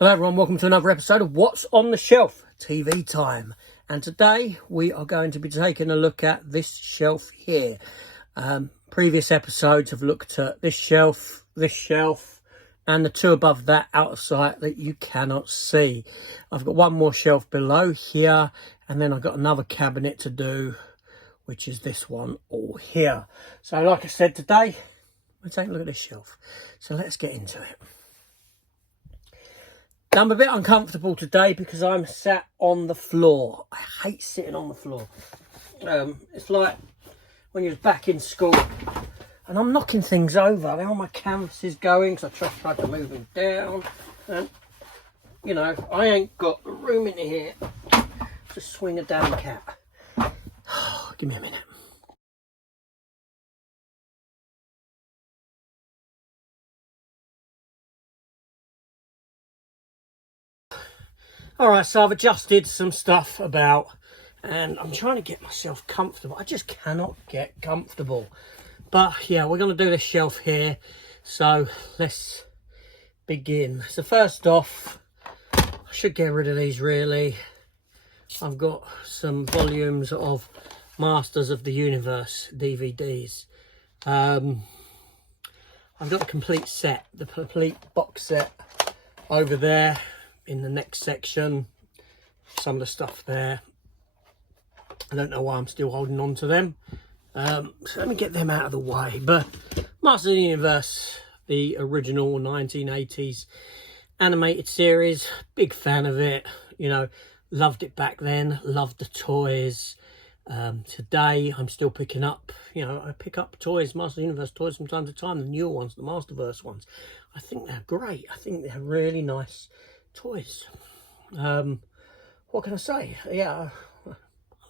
Hello everyone, welcome to another episode of What's on the Shelf, TV time. And today we are going to be taking a look at this shelf here. Previous episodes have looked at this shelf, and the two above that out of sight that you cannot see. I've got one more shelf below here, and then I've got another cabinet to do, which is this one all here. So like I said, today we're taking a look at this shelf. So let's get into it. Now, I'm a bit uncomfortable today because I'm sat on the floor. I hate sitting on the floor. It's like when you're back in school and I'm knocking things over. Now my canvas is going because I tried to move them down. And, you know, I ain't got room in here to swing a damn cat. Give me a minute. Alright, so I've adjusted some stuff about and I'm trying to get myself comfortable. I just cannot get comfortable. But yeah, we're going to do this shelf here. So let's begin. So first off, I should get rid of these really. I've got some volumes of Masters of the Universe DVDs. I've got the complete set, the complete box set over there. In the next section, some of the stuff there, I don't know why I'm still holding on to them, so let me get them out of the way. But Masters of the Universe, the original 1980s animated series, big fan of it, you know, loved it back then, loved the toys. Today I'm still picking up, you know, I pick up toys, Masters of the Universe toys from time to time, the newer ones, the Masterverse ones. I think they're great. I think they're really nice toys. What can I say? Yeah, I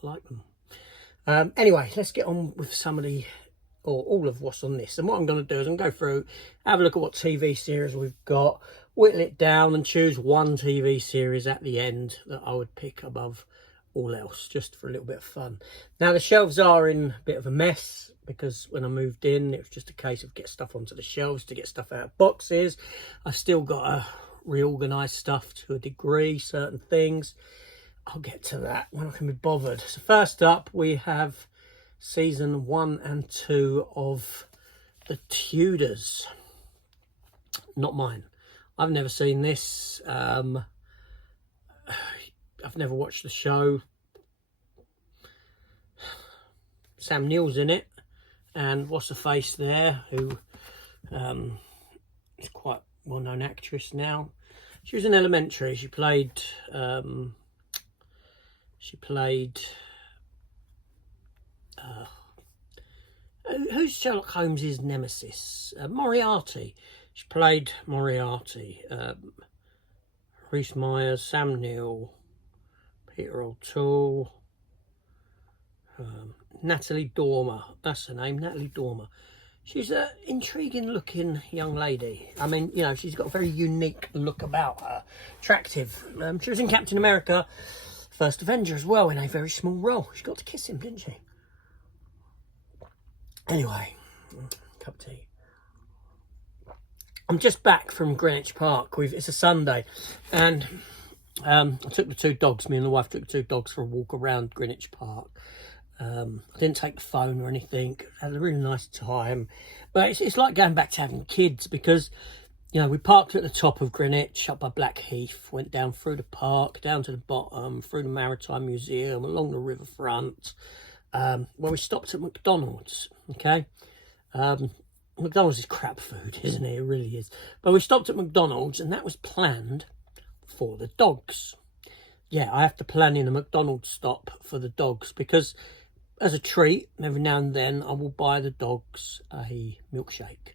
like them. Anyway, let's get on with some of the, or all of what's on this. And what I'm going to do is I'm going to go through, have a look at what TV series we've got, whittle it down and choose one TV series at the end that I would pick above all else, just for a little bit of fun. Now the shelves are in a bit of a mess because when I moved in, it was just a case of get stuff onto the shelves to get stuff out of boxes. I've still got to reorganize stuff to a degree, certain things. I'll get to that when I can be bothered. So first up we have season 1 and 2 of the Tudors. Not mine. I've never seen this. I've never watched the show. Sam Neill's in it, and what's her face there, who is quite well-known actress now. She was in Elementary. She played who's Sherlock Holmes's nemesis? Moriarty. She played Moriarty. Rhys Myers, Sam Neill, Peter O'Toole, Natalie Dormer. That's her name, Natalie Dormer. She's an intriguing looking young lady. I mean, you know, she's got a very unique look about her. Attractive. She was in Captain America, First Avenger as well, in a very small role. She got to kiss him, didn't she? Anyway, cup of tea. I'm just back from Greenwich Park. It's a Sunday, and I took the two dogs. Me and the wife took the two dogs for a walk around Greenwich Park. I didn't take the phone or anything. Had a really nice time. But it's like going back to having kids because, you know, we parked at the top of Greenwich, up by Blackheath, went down through the park, down to the bottom, through the Maritime Museum, along the riverfront, where we stopped at McDonald's, okay? McDonald's is crap food, isn't it? It really is. But we stopped at McDonald's, and that was planned for the dogs. Yeah, I have to plan in a McDonald's stop for the dogs because as a treat, every now and then, I will buy the dogs a milkshake.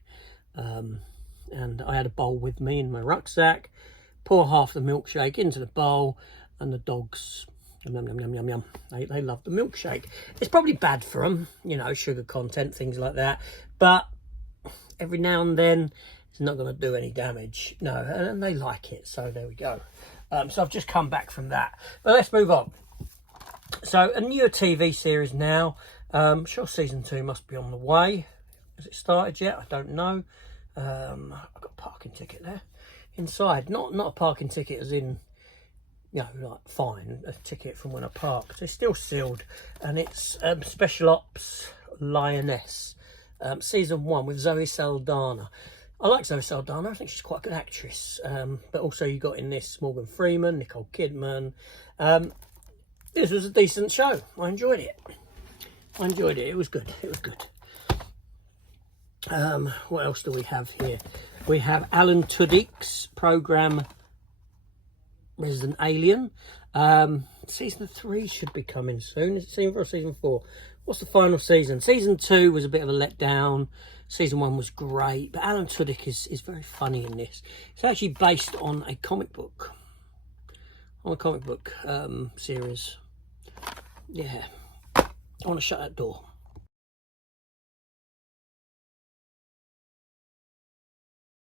And I had a bowl with me in my rucksack, pour half the milkshake into the bowl, and the dogs, yum, yum, yum, yum, yum. They love the milkshake. It's probably bad for them, you know, sugar content, things like that. But every now and then, it's not going to do any damage. No, and they like it, so there we go. So I've just come back from that. But let's move on. So a newer TV series now. I'm sure season 2 must be on the way. Has it started yet? I don't know. I've got a parking ticket there. inside. Not a parking ticket as in, you know, like fine, a ticket from when I parked. It's still sealed, and it's Special Ops Lioness, season 1 with Zoe Saldana. I like Zoe Saldana. I think she's quite a good actress. But also you got in this Morgan Freeman, Nicole Kidman. This was a decent show. I enjoyed it. It was good. What else do we have here? We have Alan Tudyk's programme Resident Alien. Season 3 should be coming soon. Is it season 4 or season 4? What's the final season? Season 2 was a bit of a letdown. Season 1 was great, but Alan Tudyk is very funny in this. It's actually based on a comic book. Series. Yeah. I want to shut that door.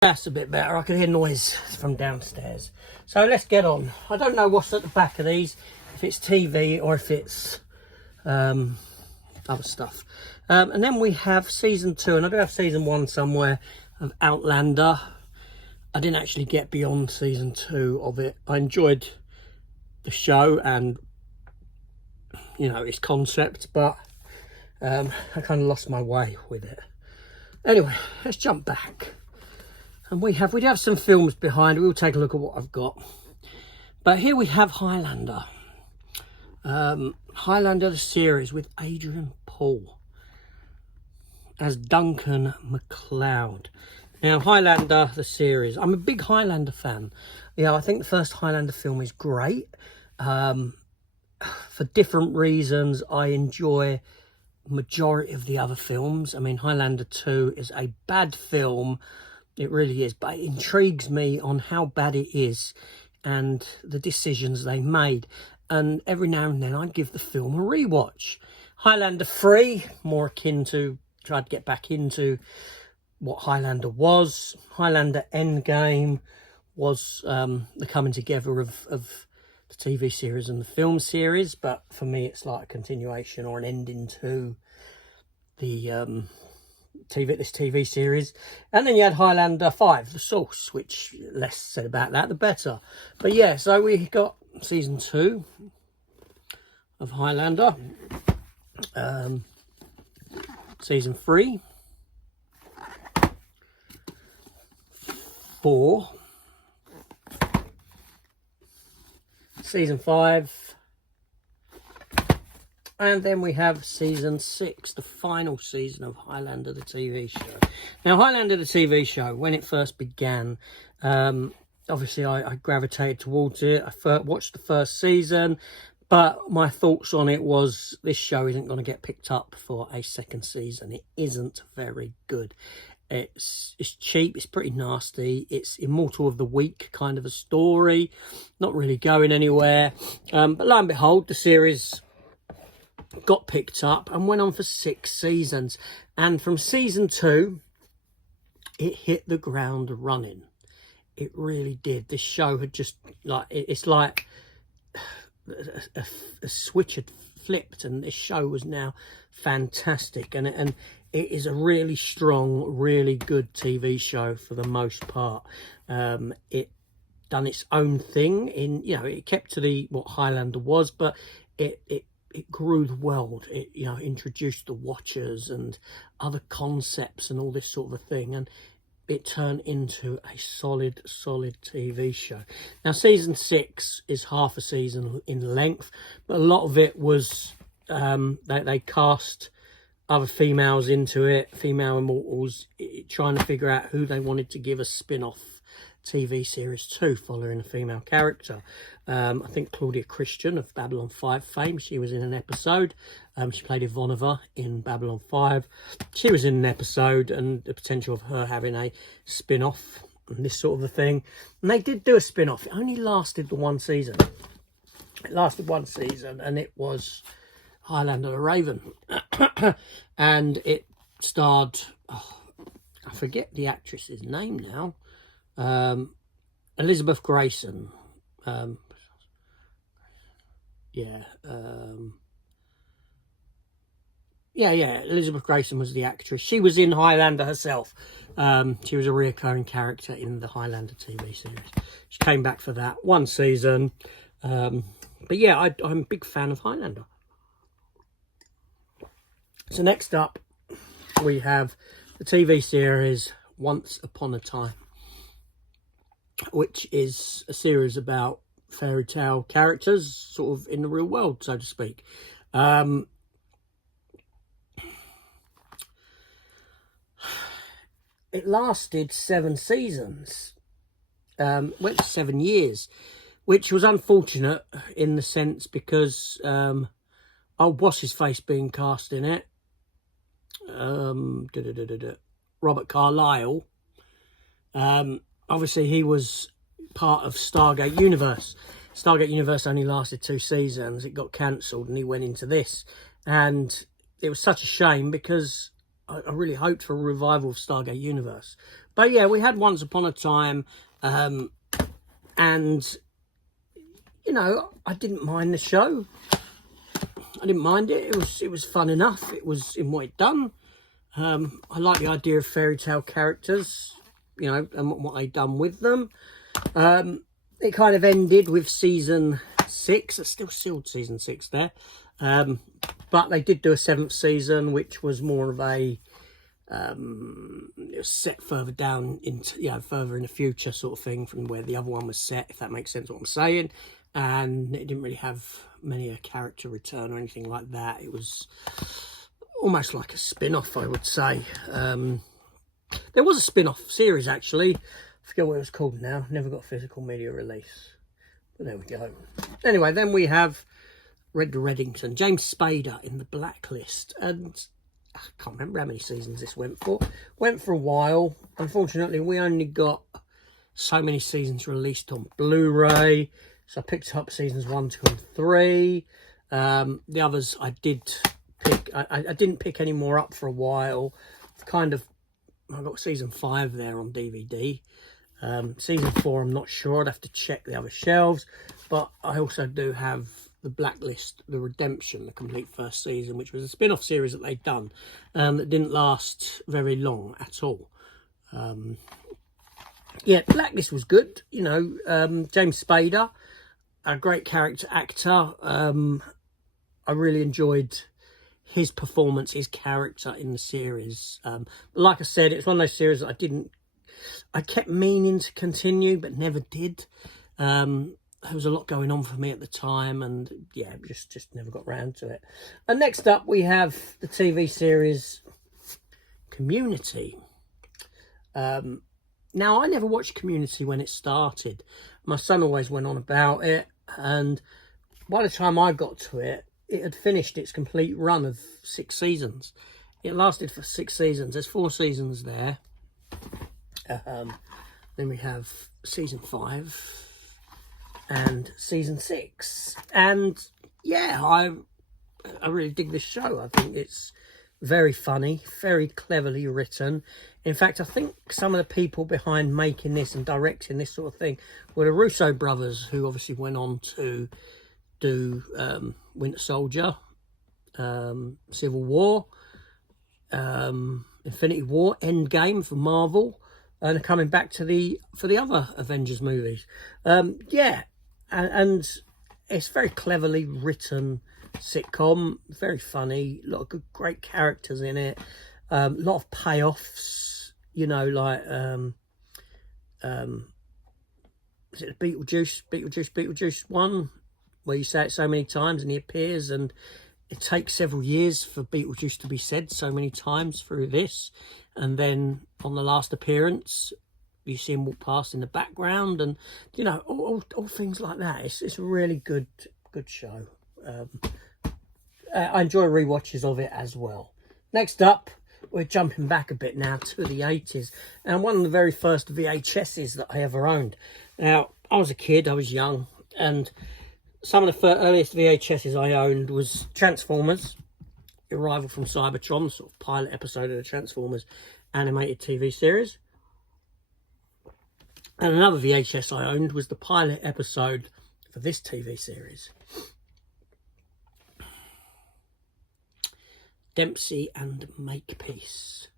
That's a bit better. I can hear noise from downstairs. So let's get on. I don't know what's at the back of these, if it's TV or if it's other stuff. And then we have season 2, and I do have season 1 somewhere, of Outlander. I didn't actually get beyond season 2 of it. I enjoyed the show and, you know, its concept, but I kind of lost my way with it. Anyway, let's jump back. And we do have some films behind. We'll take a look at what I've got. But here we have Highlander. Highlander the series with Adrian Paul as Duncan MacLeod. Now, Highlander the series. I'm a big Highlander fan. Yeah, I think the first Highlander film is great. For different reasons, I enjoy majority of the other films. I mean, Highlander 2 is a bad film. It really is, but it intrigues me on how bad it is and the decisions they made. And every now and then I give the film a rewatch. Highlander 3, more akin to, tried to get back into what Highlander was. Highlander Endgame was the coming together of the TV series and the film series, but for me it's like a continuation or an ending to the this TV series. And then you had Highlander 5, The Source, which less said about that the better. But yeah, so we got season 2 of Highlander, season 3, 4, season 5, and then we have season 6, the final season of Highlander the TV show. Now, Highlander the TV show, when it first began, obviously I gravitated towards it. I watched the first season, but my thoughts on it was this show isn't going to get picked up for a second season. It isn't very good. It's cheap, it's pretty nasty, it's Immortal of the Week kind of a story, not really going anywhere. But lo and behold, the series got picked up and went on for 6 seasons. And from season 2, it hit the ground running. It really did. This show had just, like, it's like a switch had flipped, and this show was now fantastic. And it is a really strong, really good TV show for the most part. It done its own thing in, you know, it kept to what Highlander was, but it grew the world. It, you know, introduced the Watchers and other concepts and all this sort of a thing, and it turned into a solid TV show. Now, season 6 is half a season in length, but a lot of it was they cast other females into it, female immortals, trying to figure out who they wanted to give a spin-off TV series to, following a female character. I think Claudia Christian of Babylon 5 fame, she was in an episode. She played Ivanova in Babylon 5. She was in an episode, and the potential of her having a spin-off and this sort of a thing. And they did do a spin-off. It only lasted the 1 season. It lasted 1 season, and it was Highlander the Raven. And it starred, I forget the actress's name now, Elizabeth Grayson. Yeah, Elizabeth Grayson was the actress. She was in Highlander herself. She was a reoccurring character in the Highlander TV series. She came back for that one season. But yeah, I'm a big fan of Highlander. So next up, we have the TV series Once Upon a Time, which is a series about fairy tale characters, sort of in the real world, so to speak. It lasted 7 seasons, went to 7 years, which was unfortunate in the sense because what's his face being cast in it? Robert Carlyle. Obviously, he was part of Stargate Universe. Stargate Universe only lasted 2 seasons. It got cancelled, and he went into this, and it was such a shame because I really hoped for a revival of Stargate Universe. But yeah, we had Once Upon a Time, and, you know, I didn't mind the show. I didn't mind it. It was fun enough. It was in what it done. I like the idea of fairy tale characters, you know, and what they done with them. It kind of ended with season 6. It's still sealed season 6 there. But they did do a 7th season, which was more of a it was set further down into, you know, further in the future sort of thing from where the other one was set, if that makes sense what I'm saying. And it didn't really have many a character return or anything like that. It was almost like a spin-off, I would say. There was a spin-off series, actually. I forget what it was called now. Never got a physical media release. But there we go. Anyway, then we have Red Reddington, James Spader in the Blacklist. And I can't remember how many seasons this went for. Went for a while. Unfortunately, we only got so many seasons released on Blu-ray. So I picked up seasons 1, 2, and 3. The others I did pick. I didn't pick any more up for a while. I got season 5 there on DVD. Season 4, I'm not sure. I'd have to check the other shelves. But I also do have the Blacklist, the Redemption, the complete first season, which was a spin-off series that they'd done that didn't last very long at all. Yeah, Blacklist was good. You know, James Spader, a great character actor. I really enjoyed his performance, his character in the series. Like I said, it's one of those series that I kept meaning to continue, but never did. There was a lot going on for me at the time, and yeah, just never got round to it. And next up, we have the TV series Community. Now, I never watched Community when it started. My son always went on about it, and by the time I got to it, it had finished its complete run of 6 seasons. It lasted for 6 seasons. There's 4 seasons there. Then we have season 5 and season 6. And yeah, I really dig this show. I think it's very funny, very cleverly written. In fact, I think some of the people behind making this and directing this sort of thing were the Russo brothers, who obviously went on to do Winter Soldier, Civil War, Infinity War, Endgame for Marvel, and coming back to for the other Avengers movies. Yeah, and it's very cleverly written sitcom, very funny, a lot of good, great characters in it, a lot of payoffs, you know, like is it the Beetlejuice one, where you say it so many times and he appears, and it takes several years for Beetlejuice to be said so many times through this, and then on the last appearance you see him walk past in the background, and you know, all things like that. It's a really good show. I enjoy rewatches of it as well. Next up, we're jumping back a bit now to the 80s, and one of the very first VHSs that I ever owned. Now, I was a kid, I was young, and some of the earliest VHSs I owned was Transformers, Arrival from Cybertron, sort of pilot episode of the Transformers animated TV series. And another VHS I owned was the pilot episode for this TV series. Dempsey and Makepeace.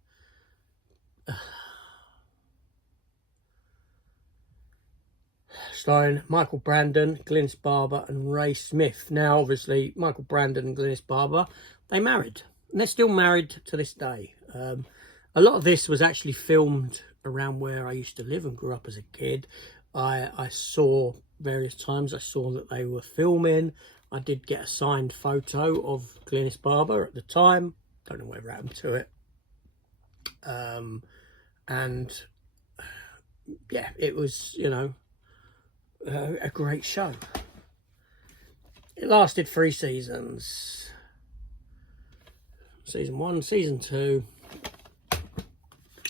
Starring Michael Brandon, Glynis Barber and Ray Smith. Now, obviously, Michael Brandon and Glynis Barber, they married. And they're still married to this day. A lot of this was actually filmed around where I used to live and grew up as a kid. I saw various times, I saw that they were filming. I did get a signed photo of Glynis Barber at the time. Don't know whatever happened to it. And yeah, it was, you know, a great show. It lasted 3 seasons. Season 1, Season 2,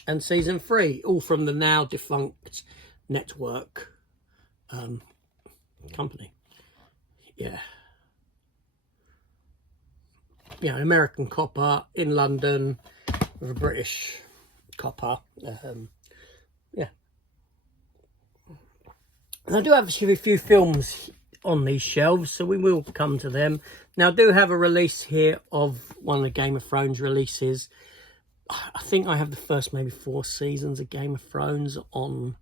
and Season 3, all from the now defunct network company. Yeah. Yeah, an American copper in London with a British copper. Yeah. And I do have a few films on these shelves, so we will come to them. Now, I do have a release here of one of the Game of Thrones releases. I think I have the first maybe 4 seasons of Game of Thrones on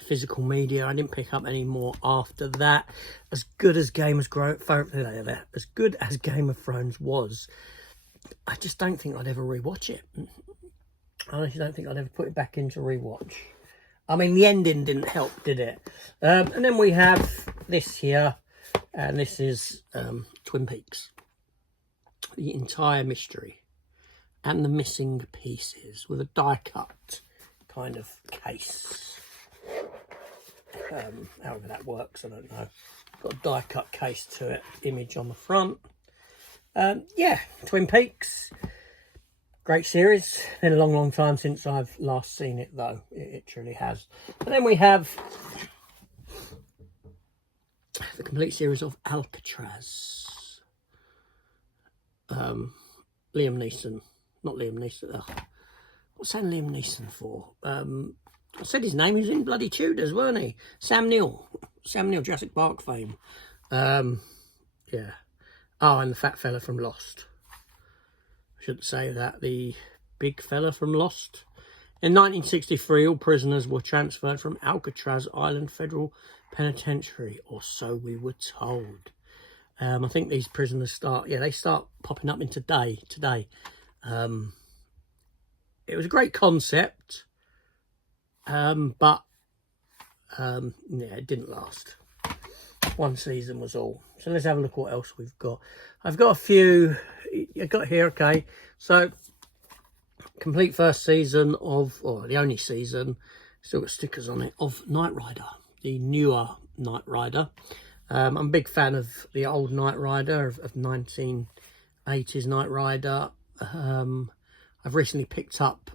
physical media. I didn't pick up any more after that. As good as Game of Thrones was, I just don't think I'd ever rewatch it. I honestly don't think I'd ever put it back into rewatch. I mean, the ending didn't help, did it? And then we have this here, and this is Twin Peaks. The entire mystery and the missing pieces with a die-cut kind of case. However that works, I don't know. Got a die-cut case to it, image on the front. Yeah, Twin Peaks. Great series. Been a long time since I've last seen it, though. It truly has. And then we have the complete series of Alcatraz. Liam Neeson. Not Liam Neeson. What's saying Liam Neeson for? I said his name. He was in bloody Tudors, weren't he? Sam Neill. Sam Neill, Jurassic Park fame. Yeah. Oh, and the fat fella from Lost. I shouldn't say that. The big fella from Lost. In 1963, all prisoners were transferred from Alcatraz Island Federal Penitentiary, or so we were told. I think these prisoners start popping up in today. It was a great concept, but yeah, it didn't last. 1 season was all. So let's have a look what else we've got. I've got a few. I got here, okay. So complete first season of, or the only season, still got stickers on it, of Knight Rider, the newer Knight Rider. I'm a big fan of the old Knight Rider, of 1980s Knight Rider. I've recently picked up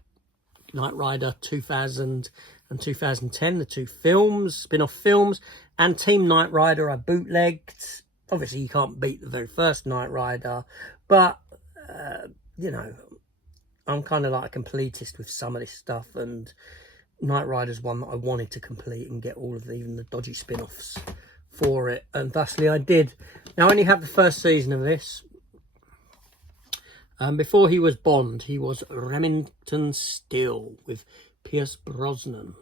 Knight Rider 2000 and 2010, the 2 films, spin-off films, and Team Knight Rider I bootlegged. Obviously, you can't beat the very first Knight Rider, but, you know, I'm kind of like a completist with some of this stuff, and Knight Rider's one that I wanted to complete and get all of even the dodgy spin-offs for it, and thusly I did. Now, I only have the first season of this. Before he was Bond, he was Remington Steele with Pierce Brosnan.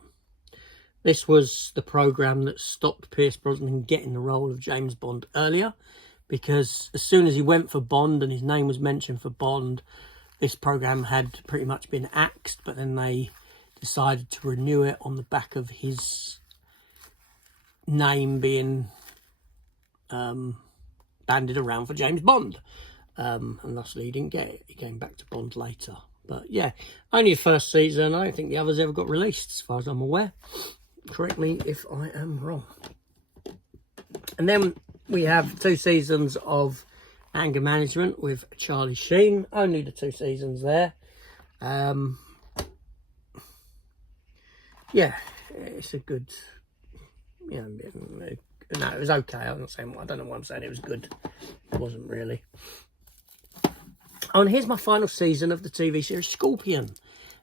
This was the programme that stopped Pierce Brosnan getting the role of James Bond earlier, because as soon as he went for Bond and his name was mentioned for Bond, this programme had pretty much been axed, but then they decided to renew it on the back of his name being bandied around for James Bond. And thusly he didn't get it. He came back to Bond later. But yeah, only the first season. I don't think the others ever got released, as far as I'm aware. Correct me if I am wrong. And then we have 2 seasons of Anger Management with Charlie Sheen. Only the 2 seasons there. Yeah, it's a good, you know, no, it was okay. I'm not saying, I don't know why I'm saying it was good. It wasn't really. Oh, and here's my final season of the TV series Scorpion.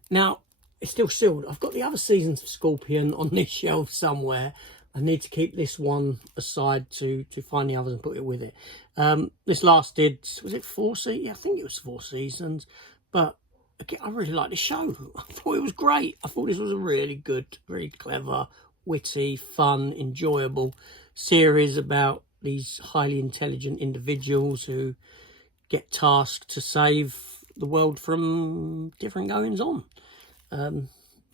Now, it's still sealed. I've got the other seasons of Scorpion on this shelf somewhere. I need to keep this one aside to find the others and put it with it. This lasted, was it 4 seasons? Yeah, I think it was 4 seasons. But again, I really liked the show. I thought it was great. I thought this was a really good, very clever, witty, fun, enjoyable series about these highly intelligent individuals who get tasked to save the world from different goings on.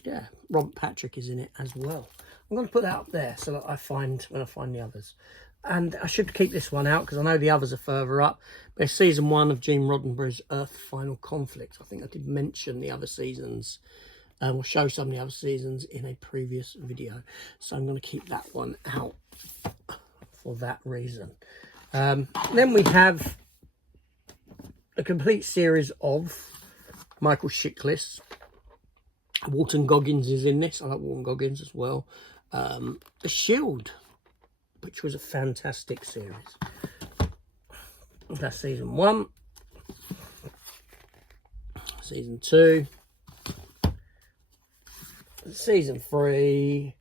Yeah, Robert Patrick is in it as well. I'm going to put that up there so that when I find the others. And I should keep this one out because I know the others are further up. But it's season 1 of Gene Roddenberry's Earth Final Conflict. I think I did mention the other seasons. We'll show some of the other seasons in a previous video. So I'm going to keep that one out for that reason. Then we have a complete series of Michael Chiklis. Walton Goggins is in this. I like Walton Goggins as well. The Shield, which was a fantastic series. That's season 1. Season 2. Season 3.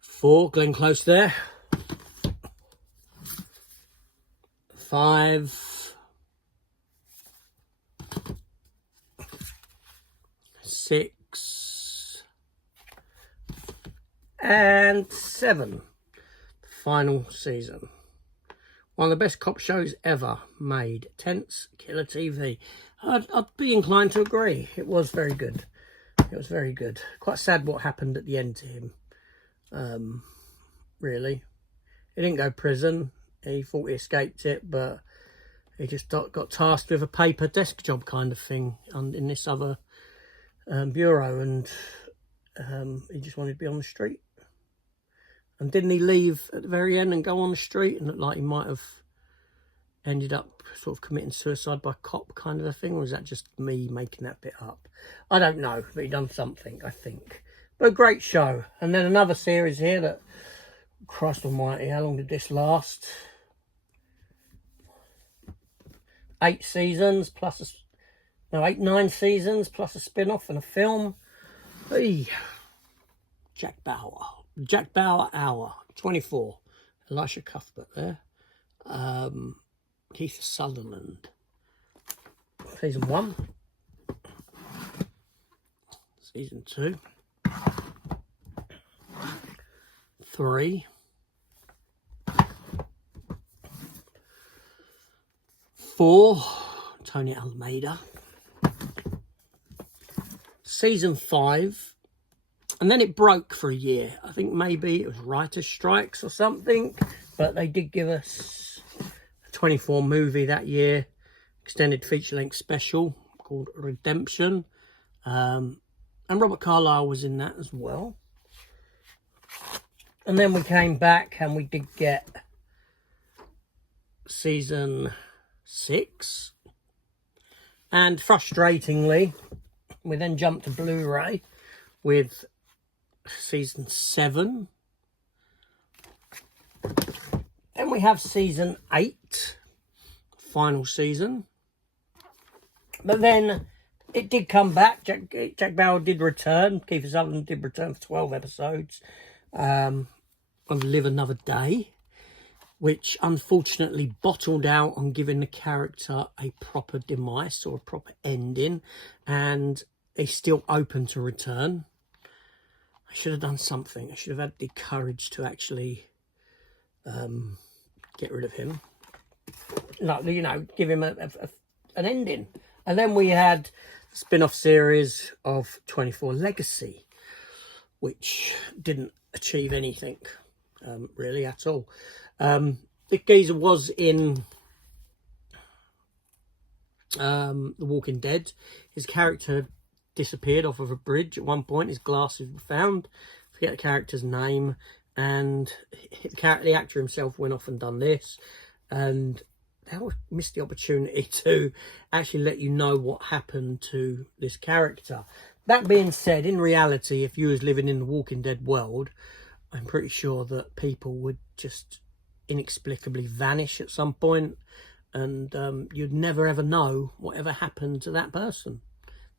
4, Glenn Close there. 5. 6. And 7. The final season. One of the best cop shows ever made. Tense Killer TV. I'd be inclined to agree. It was very good. It was very good. Quite sad what happened at the end to him. Really. He didn't go to prison. He thought he escaped it, but he just got tasked with a paper desk job kind of thing in this other bureau, and he just wanted to be on the street. And didn't he leave at the very end and go on the street and look like he might have ended up sort of committing suicide by cop kind of a thing? Or is that just me making that bit up? I don't know, but he done something, I think. But a great show. And then another series here that, Christ almighty, how long did this last? 8 seasons plus 9 seasons plus a spin-off and a film. Hey, Jack Bauer Hour 24. Elisha Cuthbert there. Keith Sutherland. Season 1. Season 2. 3. 4. Tony Almeida. Season 5. And then it broke for a year. I think maybe it was writer's strikes or something. But they did give us a 24 movie that year. Extended feature-length special called Redemption. And Robert Carlyle was in that as well. And then we came back and we did get season 6. And frustratingly, we then jumped to Blu-ray with season 7. Then we have season 8, final season. But then it did come back. Jack Bauer did return. Kiefer Sutherland did return for 12 episodes of Live Another Day, which unfortunately bottled out on giving the character a proper demise or a proper ending, and he's still open to return. I should have done something. I should have had the courage to actually get rid of him. Like, you know, give him an ending. And then we had the spin-off series of 24 Legacy, which didn't achieve anything really at all. The geezer was in The Walking Dead. His character disappeared off of a bridge at one point. His glasses were found. I forget the character's name. And the actor himself went off and done this. And they missed the opportunity to actually let you know what happened to this character. That being said, in reality, if you was living in the Walking Dead world, I'm pretty sure that people would just inexplicably vanish at some point, and you'd never ever know whatever happened to that person.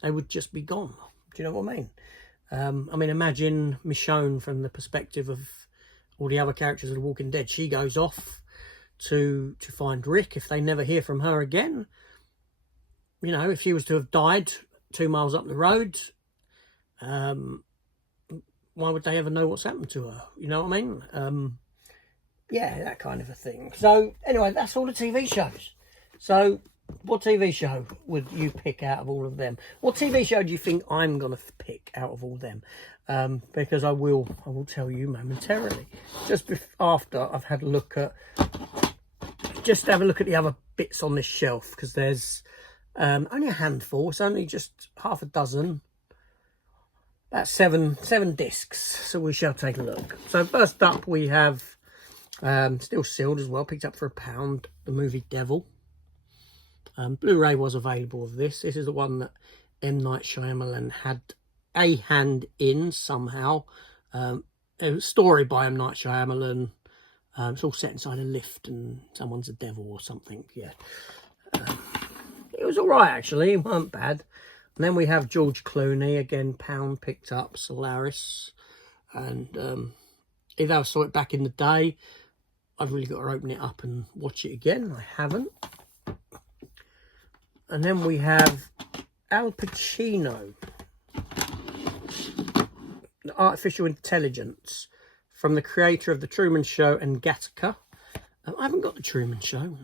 They would just be gone. Do you know what I mean? I mean, imagine Michonne from the perspective of all the other characters of The Walking Dead. She goes off to find Rick. If they never hear from her again, you know, if she was to have died 2 miles up the road, why would they ever know what's happened to her? You know what I mean? Yeah, that kind of a thing. So anyway, that's all the TV shows. So what TV show would you pick out of all of them? What TV show do you think I'm going to pick out of all them? Because I will tell you momentarily. Just after I've had a look at, just have a look at the other bits on this shelf, because there's only a handful. It's only just half a dozen. About seven discs. So we shall take a look. So first up we have, still sealed as well, picked up for £1, the movie Devil. Blu-ray was available of this. This is the one that M. Night Shyamalan had a hand in somehow. A story by M. Night Shyamalan. It's all set inside a lift and someone's a devil or something. Yeah, it was all right actually. It wasn't bad. And then we have George Clooney again. £1 picked up Solaris, and if I saw it back in the day, I've really got to open it up and watch it again. I haven't. And then we have Al Pacino, the Artificial Intelligence, from the creator of The Truman Show and Gattaca. I haven't got The Truman Show.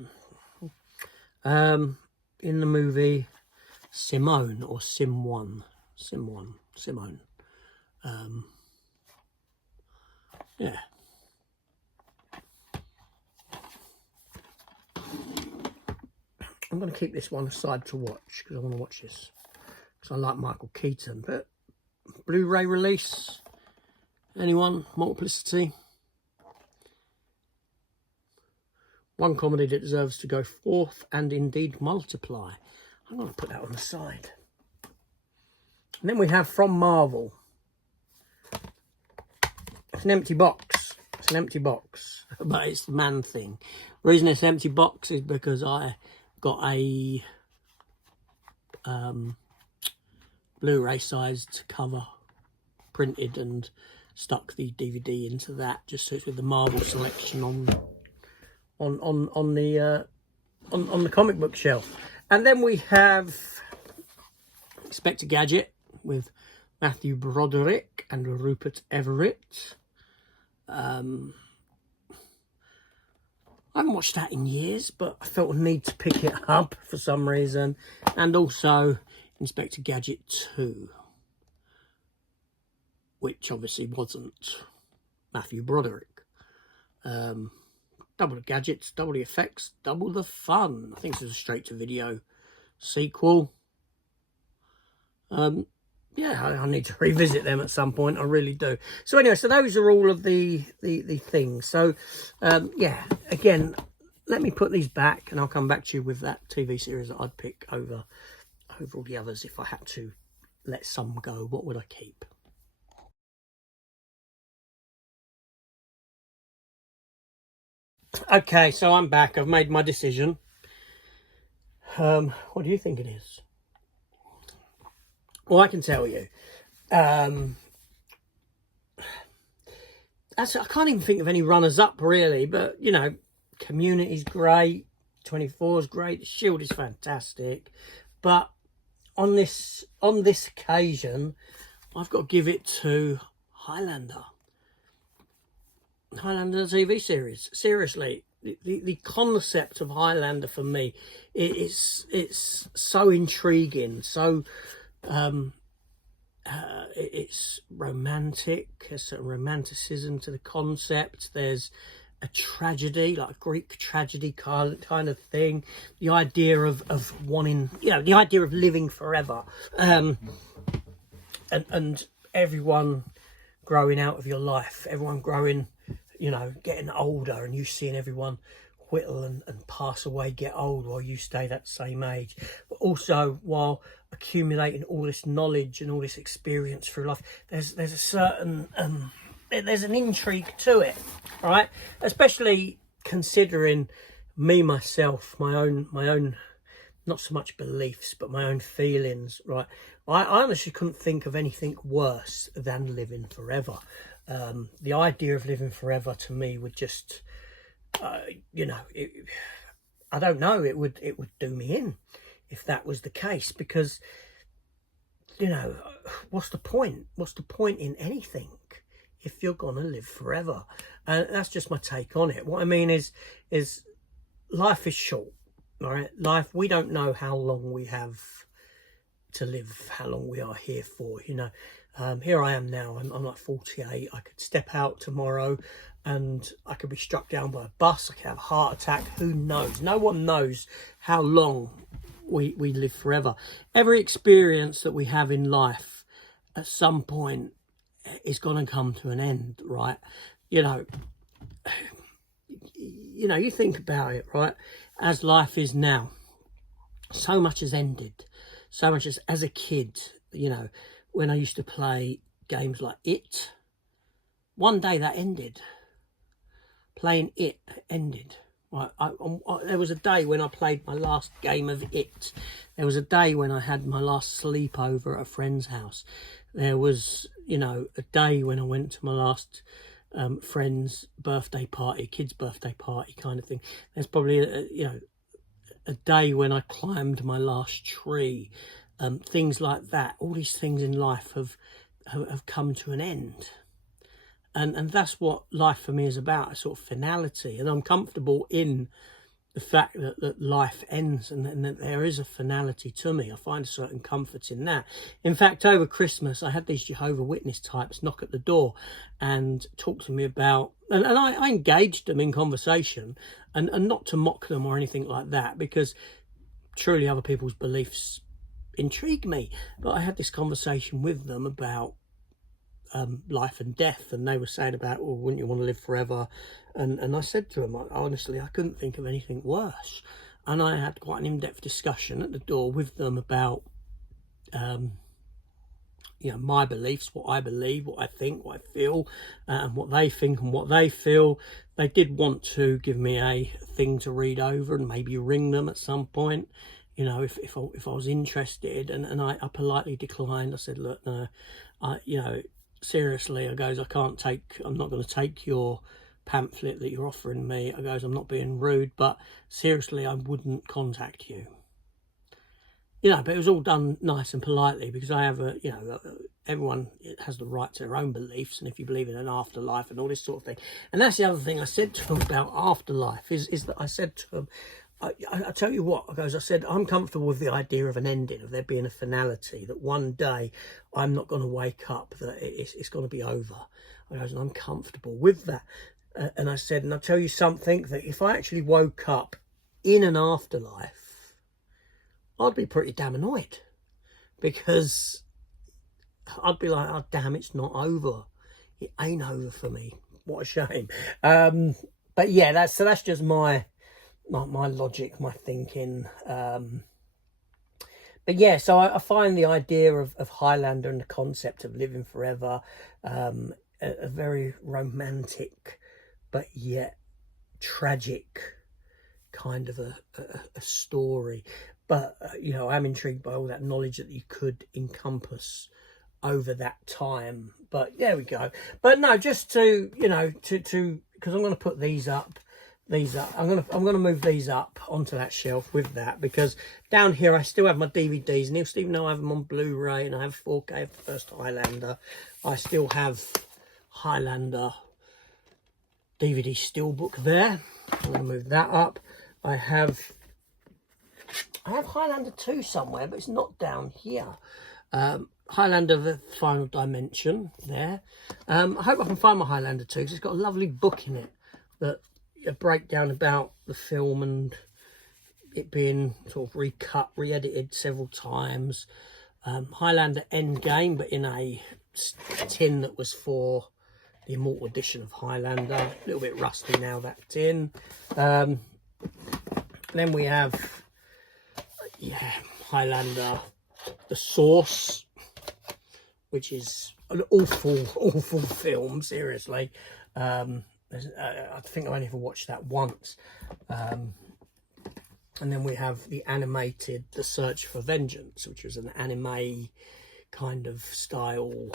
In the movie Simone, or Simone. Yeah. I'm going to keep this one aside to watch, because I want to watch this, because I like Michael Keaton. But Blu-ray release, anyone? Multiplicity. One comedy that deserves to go forth and indeed multiply. I'm going to put that on the side. And then we have From Marvel. It's an empty box. It's an empty box, but it's the Man Thing. The reason it's an empty box is because I got a Blu-ray sized cover printed and stuck the DVD into that, just so it's with the Marvel selection on the comic book shelf. And then we have Inspector Gadget with Matthew Broderick and Rupert Everett. I haven't watched that in years, but I felt a need to pick it up for some reason. And also Inspector Gadget 2, which obviously wasn't Matthew Broderick. Double the gadgets, double the effects, double the fun. I think this is a straight-to-video sequel. Yeah, I need to revisit them at some point. I really do. So anyway, so those are all of the things. So yeah, again, let me put these back, and I'll come back to you with that TV series that I'd pick over all the others if I had to let some go. What would I keep? Okay, so I'm back. I've made my decision. What do you think it is? Well, I can tell you. I can't even think of any runners-up, really. But, you know, Community's great. 24 is great. The Shield is fantastic. But on this occasion, I've got to give it to Highlander. Highlander TV series. Seriously, the concept of Highlander for me, it's so intriguing. So it's romantic. There's a romanticism to the concept. There's a tragedy, like a Greek tragedy kind of thing. The idea of wanting, you know, the idea of living forever, and everyone growing out of your life, everyone growing, you know, getting older, and you seeing everyone whittle and pass away, get old, while you stay that same age, but also while accumulating all this knowledge and all this experience through life. There's a certain there's an intrigue to it, right? Especially considering me myself, my own not so much beliefs, but my own feelings, right? I honestly couldn't think of anything worse than living forever. The idea of living forever to me would just, you know, I don't know, it would do me in if that was the case, because, you know, what's the point? What's the point in anything if you're going to live forever? And that's just my take on it. What I mean is life is short, all right? Life, we don't know how long we have to live, how long we are here for, you know. Here I am now, I'm like 48. I could step out tomorrow and I could be struck down by a bus. I could have a heart attack. Who knows? No one knows how long we live forever. Every experience that we have in life at some point is going to come to an end, right? You know, you think about it, right? As life is now, so much has ended. So much as a kid, you know, when I used to play games like It, one day that ended. Playing It ended. Right, there was a day when I played my last game of It. There was a day when I had my last sleepover at a friend's house. There was, you know, a day when I went to my last friend's birthday party, kid's birthday party kind of thing. There's probably, a day when I climbed my last tree. Things like that. All these things in life have come to an end. And that's what life for me is about, a sort of finality. And I'm comfortable in the fact that life ends and that there is a finality to me. I find a certain comfort in that. In fact, over Christmas, I had these Jehovah's Witness types knock at the door and talk to me about, and I engaged them in conversation, and not to mock them or anything like that, because truly other people's beliefs intrigue me. But I had this conversation with them about life and death, and they were saying about, well, wouldn't you want to live forever? And I said to them, honestly, I couldn't think of anything worse. And I had quite an in-depth discussion at the door with them about my beliefs, what I believe, what I think, what I feel, and what they think and what they feel. They did want to give me a thing to read over and maybe ring them at some point, you know, if I was interested, and I politely declined. I said, look, no, seriously, I goes, I'm not going to take your pamphlet that you're offering me. I goes, I'm not being rude, but seriously, I wouldn't contact you. You know, but it was all done nice and politely, because I have everyone has the right to their own beliefs, and if you believe in an afterlife and all this sort of thing. And that's the other thing I said to them about afterlife, is that I said to them, I tell you what, I said, I'm comfortable with the idea of an ending, of there being a finality, that one day I'm not going to wake up, that it's going to be over. I goes, and I'm comfortable with that. And I said, and I'll tell you something, that if I actually woke up in an afterlife, I'd be pretty damn annoyed, because I'd be like, oh damn, it's not over. It ain't over for me. What a shame. But yeah, that's just my logic, my thinking. But yeah, so I find the idea of Highlander and the concept of living forever a very romantic but yet tragic kind of a story. But I'm intrigued by all that knowledge that you could encompass over that time. But there we go. But no, just to because I'm going to put these up. I'm gonna move these up onto that shelf with that, because down here I still have my DVDs, and even though I have them on Blu-ray and I have 4K of the first Highlander, I still have Highlander DVD steelbook there. I'm gonna move that up. I have Highlander 2 somewhere, but it's not down here. Highlander the Final Dimension there. I hope I can find my Highlander 2, because it's got a lovely book in it that a breakdown about the film and it being sort of recut, re-edited several times. Highlander Endgame, but in a tin that was for the Immortal Edition of Highlander. A little bit rusty now, that tin. Then we have, Highlander The Source, which is an awful film, seriously. I think I only ever watched that once. And then we have the animated The Search for Vengeance, which was an anime kind of style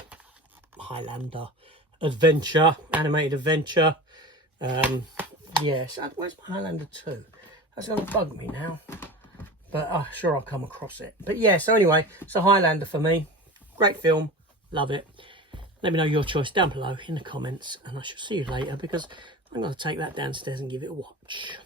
Highlander adventure, animated adventure. Yes, where's my Highlander 2? That's going to bug me now. But sure, I'll come across it. But yeah, so anyway, so Highlander for me. Great film. Love it. Let me know your choice down below in the comments. And I shall see you later, because I'm going to take that downstairs and give it a watch.